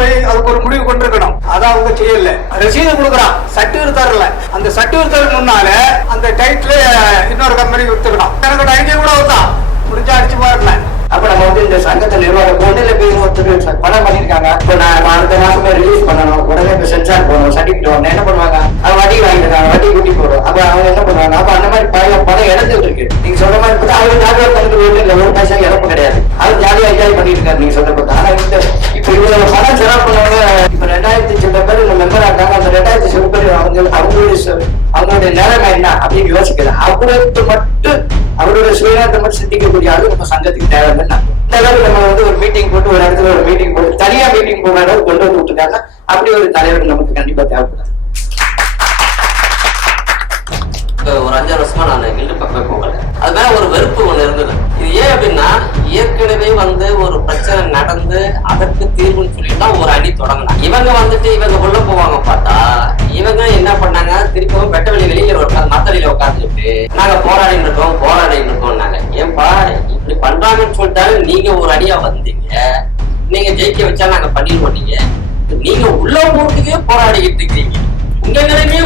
போய் அதுக்கு ஒரு முடிவு கொண்டிருக்கணும். அதை அவங்க செய்யல. ரசீது கொடுக்குறான். சர்டிஃபிகேட் தரல. அந்த சர்டிஃபிகேட் தர முன்னால அந்த டைட்டில் இன்னொரு கம்பெனி வித்துக்கணும். எனக்கு ஐடியா கூட வந்தான் முடிஞ்சா அடிச்சு பாருல அப்ப நம்ம வந்து இந்த சங்கத்தை நிர்வாகம் ஒண்ணுல போய் ஒருத்தர் பணம் பண்ணிருக்காங்க. இப்ப நான் அடுத்த மாசமே ரிலீஸ் பண்ணணும். உடனே இப்ப சென்சார் போகணும் சர்டிஃபிகேட் வரணும் என்ன பண்ணுவாங்க? அவன் வட்டி வாங்கிட்டாங்க வட்டி கூட்டி போடும் அப்ப அவங்க என்ன பண்ணுவாங்க? அப்ப அந்த மாதிரி பல பணம் இழந்துட்டு இருக்கு. நீங்க சொல்ற மாதிரி பார்த்தா அவங்க ஜாலியா பண்ணிட்டு போயிட்டு ஒரு பைசா அது என்ஜாய் பண்ணிட்டு இருக்காரு நீங்க சொல்ற ஆனா இந்த இப்ப இவ்வளவு பணம் செலவு பண்ணவங்க இப்ப ரெண்டாயிரத்தி சில பேர் இந்த மெம்பர் ஆகாங்க அந்த ரெண்டாயிரத்தி சில பேர் அவங்க அவங்களுடைய அவங்களுடைய நிலைமை என்ன அப்படின்னு யோசிக்கல. அவருக்கு மட்டும் அவருடைய சுயநலத்தை மட்டும் சிந்திக்கக்கூடிய ஆளு நம்ம சங்கத்துக்கு தேவைன்னு நான் இந்த அளவு நம்ம வந்து ஒரு மீட்டிங் போட்டு ஒரு இடத்துல ஒரு மீட்டிங் போட்டு தனியா மீட்டிங் போடுற அளவுக்கு கொண்டு வந்து விட்டுருக்காங்க அப்படி ஒரு தலைவர் நமக்கு கண்டிப்பா தேவைப்படாது. ஒரு அஞ்சாறு வருஷமா நான் கில்டு பக்கம் போகல. அது மேல ஒரு வெறுப்பு ஒண்ணு இருந்தது. இது ஏன் அப்படின்னா ஏற்கனவே வந்து ஒரு பிரச்சனை நடந்து அதற்கு தீர்வுன்னு சொல்லிட்டு தான் ஒரு அணி தொடங்கினா இவங்க வந்துட்டு இவங்க உள்ள போவாங்க பார்த்தா இவங்க என்ன பண்ணாங்க? திருப்பவும் வெட்ட வெளி வெளியில உட்காந்து மத்தடியில உட்காந்துட்டு நாங்க போராடிட்டு இருக்கோம் போராடிட்டு இருக்கோம்னாங்க. ஏன்பா இப்படி பண்றாங்கன்னு சொல்லிட்டாலும் நீங்க ஒரு அடியா வந்தீங்க. நீங்க ஜெயிக்க வச்சா நாங்க பண்ணிடுவோம் நீங்க. நீங்க உள்ள போட்டுக்கே போராடிக்கிட்டு இருக்கீங்க உங்க நிலைமையே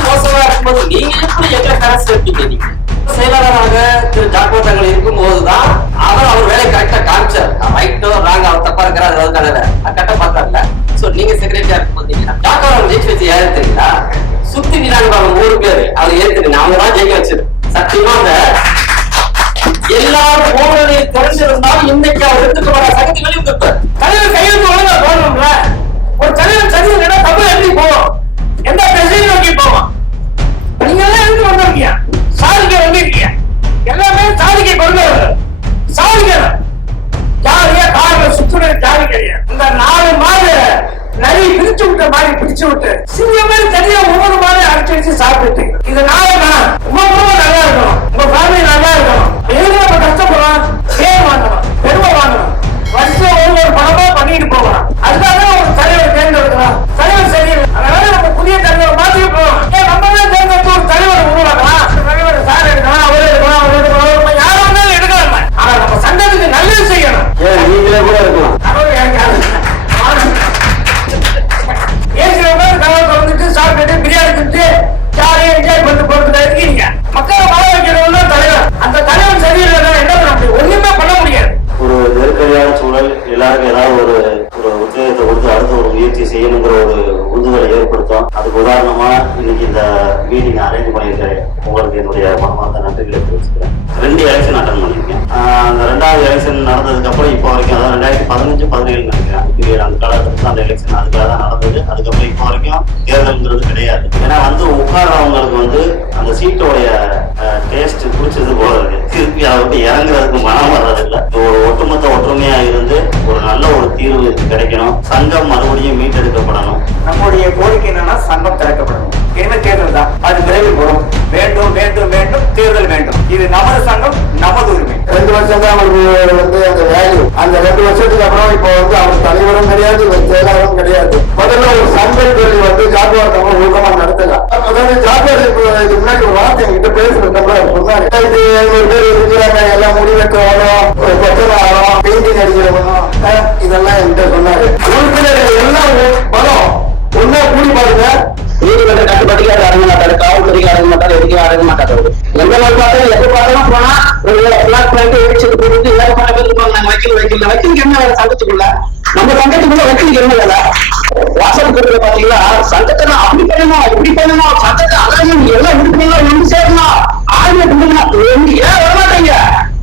இருக்கும்போது நீங்க எப்படி எங்க கரெக்ட் சேர்ப்பீங்க நீங்க செயலாளராக திரு ஜாக்கோ தங்கள் இருக்கும்போதுதான் அவர் அவர் வேலையை கரெக்டா காமிச்சார். ரைட்டோ ராங்க அவர் தப்பா இருக்கிறார் அதாவது கடல கரெக்டா பார்த்தார்ல. சோ நீங்க செக்ரட்டரியா இருக்கும்போது நீங்க ஜாக்கோ அவர் ஜெயிச்சு வச்சு யாரு தெரியுங்களா? சுத்தி நின்னாங்க பாருங்க மூணு பேரு. அவர் ஏத்துக்கு அவங்க தான் ஜெயிக்க வச்சது. சத்தியமா அந்த எல்லாரும் போனதை தெரிஞ்சிருந்தாலும் இன்னைக்கு அவர் எடுத்துட்டு வர சகதி வெளியே கை பிரிச்சு விட்ட மாதிரி பிரிச்சு விட்டு சிங்க மாதிரி தனியா ஒவ்வொரு மாதிரி அடிச்சு அடிச்சு சாப்பிட்டு இதனால நாலு உங்க குடும்பம் நல்லா இருக்கணும். உங்க ஃபேமிலி நல்லா இருக்கணும். தான் நடந்தது அதுக்கப்புறம் இப்போ வரைக்கும் தேர்தல்ங்கிறது கிடையாது. ஏன்னா வந்து உட்கார்றவங்களுக்கு வந்து அந்த சீட்டோடைய டேஸ்ட் பிடிச்சது போல இருக்கு. திருப்பி அதை விட்டு இறங்குறதுக்கு மனம் வர்றதில்லை. ஒரு ஒட்டுமொத்த ஒற்றுமையா இருந்து ஒரு நல்ல ஒரு தீர்வு கிடைக்கணும். சங்கம் மறுபடியும் மீட்டெடுக்கப்படணும். நம்முடைய கோரிக்கை என்னன்னா சங்கம் திறக்கப்படணும். இனிமேல் தேர்தல் தான்? அது விரைவில் வரும். வேண்டும் வேண்டும் வேண்டும் தேர்தல் வேண்டும். இது நமது சங்கம் நமது உரிமை. ரெண்டு வருஷம் தான் அவருக்கு வந்து அந்த வேல்யூ அந்த ரெண்டு வருஷத்துக்கு அப்புறம் இப்போ வந்து அவர் தலைவரும் கிடையாது இவர் செயலாளரும் கிடையாது முதல்ல ஒரு சந்தை சொல்லி வந்து ஜாகுவார் தமிழ் ஊக்கமா நடத்தலாம் அதாவது ஜாகுவார் இப்போ இதுக்கு முன்னாடி ஒரு வார்த்தை என்கிட்ட பேசுறதுல சொன்னாங்க பேர் இருக்கிறாங்க எல்லாம் முடி பெயிண்டிங் அடிக்கிறவனும் இதெல்லாம் என்கிட்ட சொன்னாரு. உறுப்பினர்கள் எல்லாம் ஒன்னா கூடி பாருங்க. நீதிமன்ற கட்டுப்பாட்டுக்கு அது அடங்க மாட்டாரு காவல்துறைக்கு அடங்க மாட்டாரு எதுக்கு அடங்க மாட்டாரு எந்த மாதிரி பார்த்தாலும் எப்ப பார்த்தாலும் போனா பிளாக் பண்ணிட்டு இடிச்சது போட்டு ஏகப்பட்ட பேர் இருப்பாங்க நாங்க என்ன வேலை சங்கத்துக்குள்ள? நம்ம சங்கத்துக்குள்ள வைக்கலுக்கு என்ன வேலை? வாசல் கூட்டத்துல பாத்தீங்களா சட்டத்தை நான் அப்படி பண்ணணும்? இப்படி பண்ணணும்? சட்டத்தை அதான் எல்லாம் உறுப்பினர்கள் ஒன்று சேரணும்? ஆளுமை கொடுக்கணும் ஏன் வரமாட்டீங்க?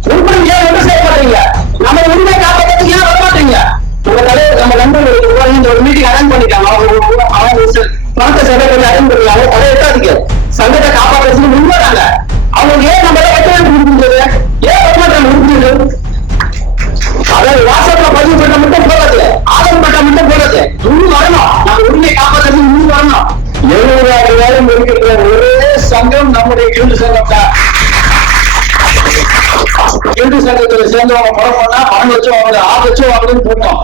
உறுப்பினர் ஏன் ஒன்று செய்ய மாட்டீங்க நம்ம உரிமை காப்பாற்றுறதுக்கு ஏன் வரமாட்டீங்க? நம்ம தலைவர் நம்ம நண்பர்கள் இந்த ஒரு மீட்டிங் அரேஞ்ச் பண்ணிட்டாங்க. அவங்க அவங்க பணத்தை சேவை பண்ணி அரேஞ்ச் பண்ணிருக்காங்க அதை எட்டாதீங்க. சங்கத்தை காப்பாற்றுறதுக்கு முன்வராங்க அவங்க ஏன் நம்ம வைக்க வேண்டும் ஏன் வரமாட்டாங்க உறுப்பினர் அதாவது வாட்ஸ்அப்ல பதிவு பண்ண மட்டும் சண்டை போடுறது இன்னும் வரணும். நம்ம உரிமையை காப்பாற்றுறதுக்கு இன்னும் வரணும். எழுபதாயிரம் இருக்கிற ஒரே சங்கம் நம்முடைய கிண்டு சங்கம் தான். இந்து சங்கத்துல சேர்ந்தவங்க பணம் பண்ணா பணம் வச்சு அவங்க ஆறு லட்சம் வாங்கணும்னு போட்டோம்.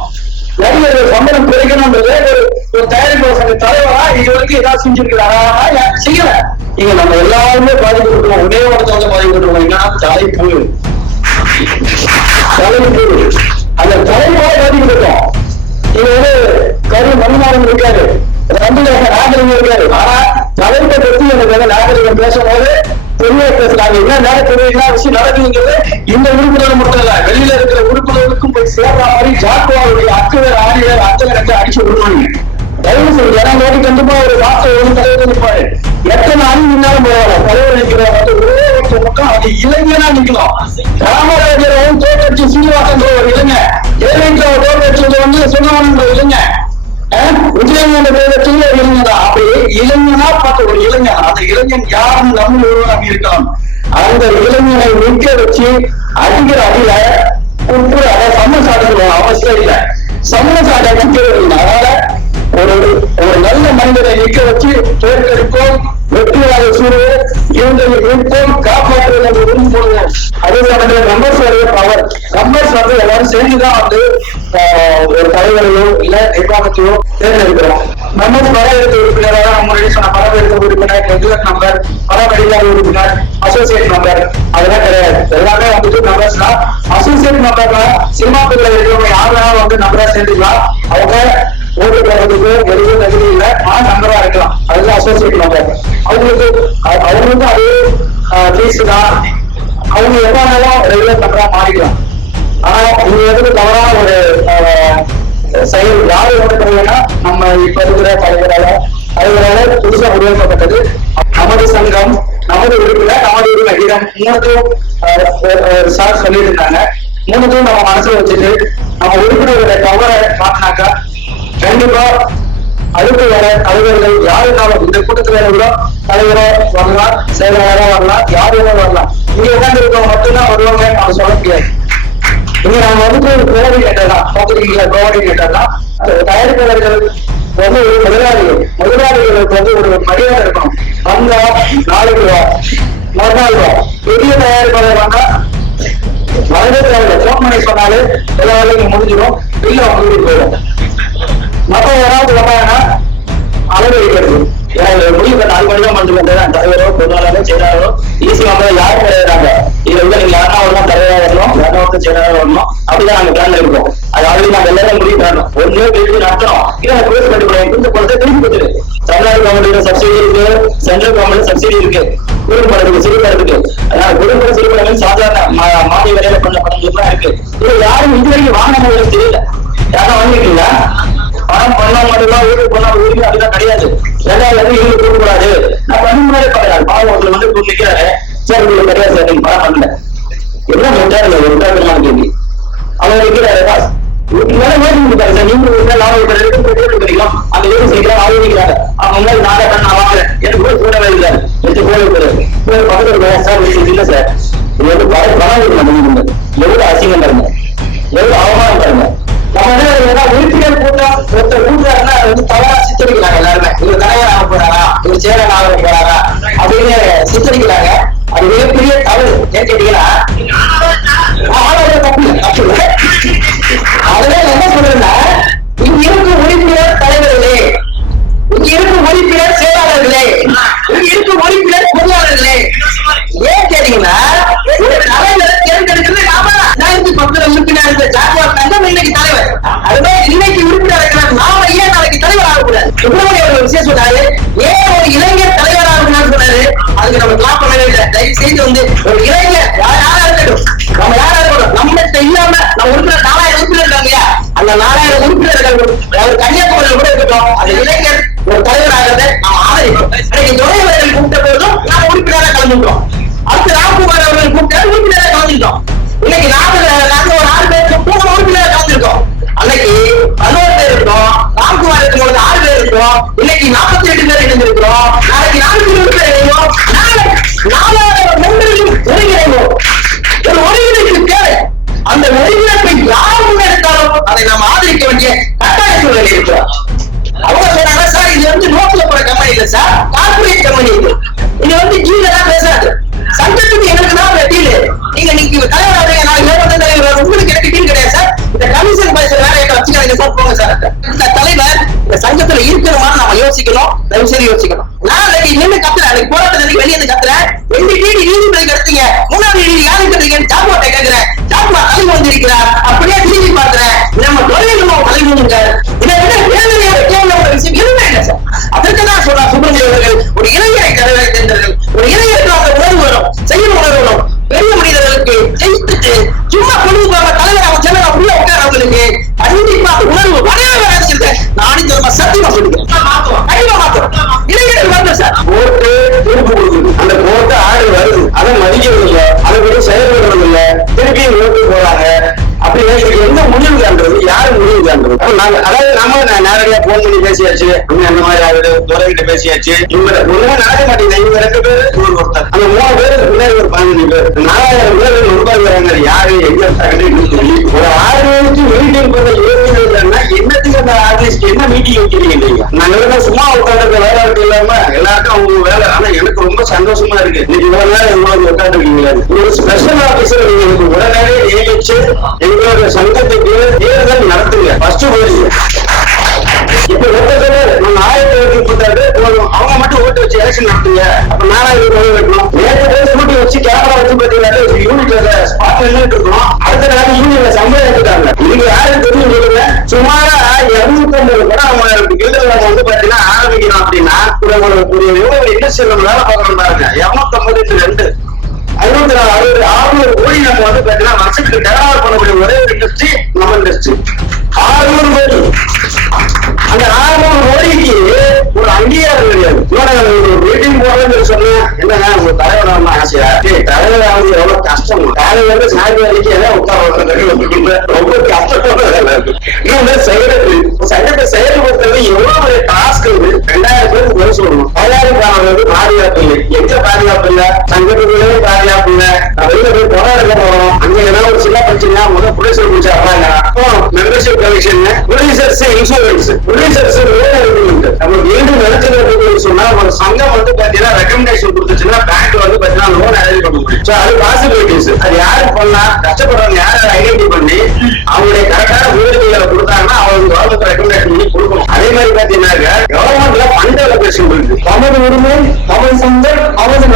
நடிகர் சம்பளம் குறைக்கணும்ன்றது ஒரு ஒரு தயாரிப்பு சங்க தலைவரா இது வரைக்கும் ஏதாவது செஞ்சிருக்கிறாரா? செய்யல. நீங்க நம்ம எல்லாருமே பாதிக்கப்பட்டுருவோம் ஒரே ஒருத்தவங்க பாதிக்கப்பட்டுருவோம் ஏன்னா தலைப்பு தலைப்பு இது வந்து கரு மணிமாறன் இருக்காரு. ஆனா தலைப்பை நாகரிகம் பேசும்போது தெளிவா பேசுறாங்க. என்ன நேரத்தில் என்ன விஷயம் இந்த உறுப்பினர் மட்டும் இல்ல வெளியில இருக்கிற உறுப்பினர்களுக்கும் போய் சேர்ற மாதிரி ஜாக்குவாவுடைய அக்குவர் ஆரியர் அத்தனை கட்ட அடிச்சு விடுவாங்க. தயவு செஞ்சு ஏன்னா நோட்டி கண்டிப்பா ஒரு வார்த்தை ஒரு தலைவர் இருப்பாரு. எத்தனை அணி நின்னாலும் பரவாயில்ல. தலைவர் நிற்கிற ஒரே ஒரு பக்கம் அது இளைஞனா நிக்கலாம். ராமராஜரவும் தோக்கட்சி சீனிவாசன் ஒரு இளைஞர். இளைஞரோட தோற்கட்சி வந்து சுண்ணவன் இளைஞர் விஜயகாந்த பேரத்தில் இளைஞனா அப்படி இளைஞனா பார்த்த ஒரு இளைஞன் அந்த இளைஞன் யாரும் நம்ம ஒருவராக இருக்கலாம் அந்த இளைஞனை நிற்க வச்சு அடிக்கிற அடியில உப்பு அதை சமசாடணும் அவசியம் இல்லை. சமசாட நிற்கிறது அதனால ஒரு ஒரு நல்ல மனிதரை நிற்க வச்சு தோற்கடிப்போம் வெற்றியாக சூழல் இவங்களை மீட்போம் காப்பாற்றுவது என்று விரும்புவோம் அதே சமயத்தில் நம்பர்ஸ் பவர் நம்பர்ஸ் வந்து எல்லாரும் சேர்ந்துதான் வந்து ஒரு தலைவரையோ இல்ல நிர்வாகத்தையோ தேர்ந்தெடுக்கிறோம். நம்ம பல எடுத்த உறுப்பினராக முன்னாடி சொன்ன பல எடுத்த உறுப்பினர் நெட்வொர்க் நம்பர் பல கடிகார உறுப்பினர் அசோசியேட் நம்பர் அதெல்லாம் கிடையாது. எல்லாமே வந்துட்டு நம்பர்ஸ் தான். அசோசியேட் நம்பர்ல சினிமா துறையில இருக்கிறவங்க யாரெல்லாம் வந்து நம்பரா சேர்ந்துக்கலாம். அவங்க ஓட்டு போடுறதுக்கு எதுவும் தகுதி இல்லை ஆனா நம்பரா இருக்கலாம். அதுதான் அசோசியேட் நம்பர் அவங்களுக்கு அவங்களுக்கு அது அதே ஃபீஸ் தான். அவங்க எப்ப வேணாலும் ரெகுலர் நம்பரா மாறிக்கலாம். ஆனா இவங்க எதுக்கு தவறான ஒரு செயல் யாரு நம்ம இப்ப இருக்கிற தலைவரால தலைவரால புதுசா உருவாக்கப்பட்டது நமது சங்கம் நமது உறுப்பினர் நமது உரிமை இதை மூணுத்தையும் சார் சொல்லிட்டு இருந்தாங்க. மூணுத்தையும் நம்ம மனசுல வச்சுட்டு நம்ம உறுப்பினர்களை கவரை மாத்தினாக்கா கண்டிப்பா அடுத்து வர தலைவர்கள் யாருனாலும் இந்த கூட்டத்துல கூட தலைவரா வரலாம் செயலாளரா வரலாம் யார் வரலாம். இங்க உட்காந்து இங்க நாங்க வந்து ஒரு கோஆர்டினேட்டர் தான். பார்த்துருக்கீங்களா? கோஆர்டினேட்டர் தான். தயாரிப்பாளர்கள் வந்து ஒரு முதலாளிகள் முதலாளிகளுக்கு வந்து ஒரு மரியாதை இருக்கும். அந்த நாலு ரூபா மறுநாள் ரூபா. பெரிய தயாரிப்பாளர் வந்தா வரவே ஃபோன் பண்ணி சொன்னாலே எல்லா வேலையும் முடிஞ்சிடும். இல்ல வந்துட்டு போயிடும். மத்த யாராவது வந்தாங்கன்னா அளவு இருக்கிறது ஏன்னா முடிவு நாலு தான் பண்ணி தலைவரோ பொருளாளரோ செயலாளரோ ஈஸி வந்தா யாரும் கிடையாது இதுல உள்ள நீங்க யாரா வரணும் தலைவரா வரணும் யாரா ஒருத்தர் செயலாளரா வரணும் அப்படிதான் நாங்க பிளான்ல இருக்கோம் அது ஆல்ரெடி நாங்க எல்லாரும் முடிவு பண்ணணும். ஒண்ணு பேசி நடத்தணும். இல்ல பேஸ் பண்ணி போறோம் புரிஞ்சு போறது திருப்பி கொடுத்துரு. தமிழ்நாடு கவர்மெண்ட் சப்சிடி இருக்கு. சென்ட்ரல் கவர்மெண்ட் சப்சிடி இருக்கு. குடும்பத்துக்கு சிறுபடத்துக்கு. அதனால குடும்ப சிறுபடங்கள் சாதாரண மா- மானிய பண்ண படங்களுக்கு தான் இருக்கு. இது யாரும் இது வரைக்கும் வாங்கினவங்களுக்கு தெரியல. யாரும் வாங்கிருக்கீங்களா? பணம் பண்ணா மட்டும்தான் ஊருக்கு பண்ணா ஊருக்கு அப்படிலாம் கிடையாது. ரெண்டாவது வந்து இவங்க கொடுக்க நான் பண்ண முன்னாடி பாக்குறேன் பாவம் ஒருத்தர் வந்து இப்ப நிக்கிறாரு சரி உங்களுக்கு சார் நீங்க பண்ணல. என்ன முட்டாள் ஒரு முட்டாள் கேள்வி அவர் நிக்கிறாரு பாஸ் வேலை வேலை கொடுத்தாரு சார். நீங்க ஒரு நாள் ரெண்டு பேர் பேர் அந்த வேலை செய்யறாங்க அவங்க நிக்கிறாங்க அவங்க முன்னாடி நான் வாங்குறேன் எனக்கு கூட கூட இல்லை. எடுத்து போய் போய் பக்கத்துல சார் இல்ல சார். இது வந்து பணம் எவ்வளவு அசிங்கம் பாருங்க. எவ்வளவு அவமானம் பாருங்க. நம்ம வந்து உறுப்பினர் கூட்டம் ஒருத்தர் கூட்டுறாருன்னா அது வந்து தவறா சித்தரிக்கிறாங்க இவர் சேர ஆக போறாரா? அப்படின்னு சித்தரிக்கிறாங்க. அது மிகப்பெரிய தவறு. ஏன் கேட்டீங்கன்னா தப்பு தப்பு. அதுல என்ன சொல்றேன்னா இங்க இருக்கும் உறுப்பினர் தலைவர்களே இங்க இருக்கும் உறுப்பினர் செயலாளர்களே இங்க இருக்கும் உறுப்பினர் பொருளாளர்களே. ஏன் கேட்டீங்கன்னா ஒரு தலைவரை தேர்ந்தெடுக்கிறது நாம ரெண்டாயிரத்தி பத்துல உறுப்பினர் இருந்த ஜாகுவார் தங்கம் இன்னைக்கு தலைவர். அதுவே இன்னைக்கு உறுப்பினர் இருக்கிறார். நாம ஏன் நாளைக்கு தலைவர் ஆகக்கூடாது சுப்பிரமணிய ஒரு விஷயம் சொன்னாரு இளைஞர் தலைவர் ஆகணும்னு சொன்னாரு அதுக்கு நம்ம கிளாப் பண்ணவே இல்லை. தயவு செய்து வந்து ஒரு இளைஞர் யாரா இருக்கட்டும் நம்ம யாரா இருக்கட்டும் நம்மகிட்ட இல்லாம நம்ம உறுப்பினர் நாலாயிரம் உறுப்பினர் இருக்காங்க இல்லையா? அந்த நாலாயிரம் உறுப்பினர்கள் அவர் கன்னியாகுமரியில் கூட இருக்கட்டும் அந்த இளைஞர் ஒரு தலைவராகிறத நாம் ஆதரிப்போம். இன்னைக்கு துணைவர்கள் கூப்பிட்ட போதும் நாம் உறுப்பினராக கலந்துட்டோம் அடுத்து ராம்குமார் அவர்கள் கூப்பிட்டாரு உறுப்பினராக கலந்துட்டோம் இன்னைக்கு நாலு நாங்க ஒரு ஆறு பேருக்கு மூணு உறுப்பினராக கலந்துருக்கோம் அன்னைக்கு பதினோரு பேர் இருக்கோம் ராம்குமார் இருக்கும் ஆறு பேர் இருக்கோம் இன்னைக்கு இணைந்திருக்கிறோம் நாளைக்கு நானூத்தி இருபது இணைவோம் நாளை நாலாயிரம் மெம்பர்களும் ஒருங்கிணைவோம் ஒரு ஒருங்கிணைப்பு தேவை. அந்த ஒருங்கிணைப்பை யார் முன்னெடுத்தாலும் அதை நாம் ஆதரிக்க வேண்டிய கட்டாய சூழல் இருக்கிறோம் அவங்க சொன்னாங்க சார் இது வந்து நோக்கில போற கம்பெனி இல்ல சார். கார்பரேட் கம்பெனி இது. இது வந்து கீழ எல்லாம் பேசாது சங்கத்துக்கு எனக்கு தான் அந்த டீல் நீங்க நீங்க தலைவர் ஆகிறீங்க நாளைக்கு மேம்பட்ட தலைவர் உங்களுக்கு எனக்கு டீல் கிடையாது சார். இந்த கமிஷன் பைசா வேற எங்க வச்சுக்காதீங்க சார். போங்க சார். தலைவர் இந்த சங்கத்துல இருக்கணுமா நம்ம யோசிக்கணும். தயவு செய்து யோசிக்கணும். நான் இன்னைக்கு நின்று கத்துறேன். அன்னைக்கு போராட்டத்துக்கு வெளியே இருந்து கத்துறேன். ரெண்டு டிடி நீதிபதி கடத்தீங்க. மூணாவது டிடி யாரு கட்டுறீங்கன்னு ஜாக்குவாட்டை கேட்கிறேன். ஜாக்குவா தலைமை வந்திருக்கிறார் அப்படியே டிவி பாக்குறேன் நம்ம தொழில் நம்ம தலைமுங்க இதை விட வேதனையான கேள்வி விஷயம். எதுவுமே இல்லை சார்? எந்த முடிவு காண்றது யாரு முடிவு காண்றது நாங்க அதாவது நம்ம நேரடியா போன் பண்ணி பேசியாச்சு இன்னும் அந்த மாதிரி ஆகுது துறை கிட்ட பேசியாச்சு இவங்க ஒண்ணுமே நடக்க மாட்டேங்குது. இவங்க ரெண்டு பேரு இவங்க ஒருத்தர் அந்த மூணு பேருக்கு பின்னாடி ஒரு பதினஞ்சு பேர். நாலாயிரம் பேர் உருவாக்குறாங்க யாரு எங்க இருக்காங்கன்னு சொல்லி ஒரு ஆறு மணிக்கு மீட்டிங் பண்ண யோசிக்கிறதுனா என்னத்துக்கு அந்த ஆர்டிஸ்ட் என்ன மீட்டிங் வைக்கிறீங்க நீங்க? நாங்க எல்லாம் சும்மா உட்காந்து வேலை இருக்கு இல்லாம எல்லாருக்கும் அவங்க வேலை. ஆனா எனக்கு ரொம்ப சந்தோஷமா இருக்கு. நீங்க இவ்வளவு நேரம் இவ்வளவு உட்காந்து இருக்கீங்களா ஒரு ஸ்பெஷல் ஆபீசர் நீங்க எனக்கு உடனே நியமிச்சு எங்களோட சங்கத்துக்கு தேர்தல் நடத்துங்க. ஃபர்ஸ்ட் போயிருங்க இப்ப ஒருத்தர் நம்ம ஆயிரத்தி ஓட்டு போட்டாரு போதும். அவங்க மட்டும் ஓட்டு வச்சு எலெக்ஷன் நடத்துங்க. அப்ப நாலாயிரம் ரூபாய் வைக்கணும் நேற்று போய் ஸ்கூட்டி வச்சு கேமரா வச்சு பாத்தீங்கன்னா யூனிட்ல ஸ்பாட் நின்றுட்டு இருக்கோம். அடுத்த நாள் யூனிட்ல சம்பளம் சுமாரா இருநூத்தி ஐம்பது கூட அவங்க கில்டர் நம்ம வந்து பாத்தீங்கன்னா ஆரம்பிக்கணும் அப்படின்னா ஒரு ஒரு ஒரு எவ்வளவு இண்டஸ்ட்ரி வேலை பார்க்கணும் பாருங்க. இருநூத்தி ஐம்பது ரெண்டு. ஐநூத்தி நாலு அறுபது ஆறுநூறு கோடி நம்ம வந்து பாத்தீங்கன்னா வருஷத்துக்கு டெவலப் பண்ணக்கூடிய ஒரே ஒரு இண்டஸ்ட்ரி நம்ம இண்டஸ்ட்ரி ஆறுநூறு கோடி. அந்த அங்கீகாரம் கிடையாது ஒரு மீட்டிங் போறேன்னு சொன்னேன் என்னங்க உங்க தலைவர் ஆகணும் ஆசையா டேய் தலைவர் ஆகுது எவ்வளவு கஷ்டம்? காலையில சாயந்தரம் வரைக்கும் எல்லாம் உட்கார ரொம்ப கஷ்டமான இருக்கு இன்னொன்னு சட்டத்தை செயல்படுத்துறது எவ்வளவு பெரிய டாஸ்க் ரெண்டாயிரம் பேருக்கு பதில் சொல்லணும். தயாரிப்பாளர் வந்து பாதுகாப்பு இல்லை. எங்க பாதுகாப்பு இல்ல? சங்கத்துக்குள்ளே பாதுகாப்பு இல்ல. வெளியில போய் பணம் போறோம். அங்க ஏதாவது ஒரு சின்ன பிரச்சனை முதல் ப்ரொடியூசர் முடிச்சாங்க membership commission producers insurance producers நம்ம சொன்னா ஒரு சங்கம் வந்து பாத்தீங்கன்னா ரெக்கமெண்டேஷன் கொடுத்துச்சுன்னா பேங்க்ல வந்து பாத்தீங்கன்னா லோன் அரேஞ்ச் அது யாரு பண்ணா கஷ்டப்படுறவங்க யார ஐடென்டி பண்ணி அவங்களுடைய கரெக்டான உதவிகளை கொடுத்தாங்கன்னா அவங்க கவர்மெண்ட் பண்ணி கொடுக்கணும். அதே மாதிரி பாத்தீங்கன்னாக்க கவர்மெண்ட்ல ஃபண்ட் அலோகேஷன் இருக்கு. நமது உரிமை நமது சந்தம் நமது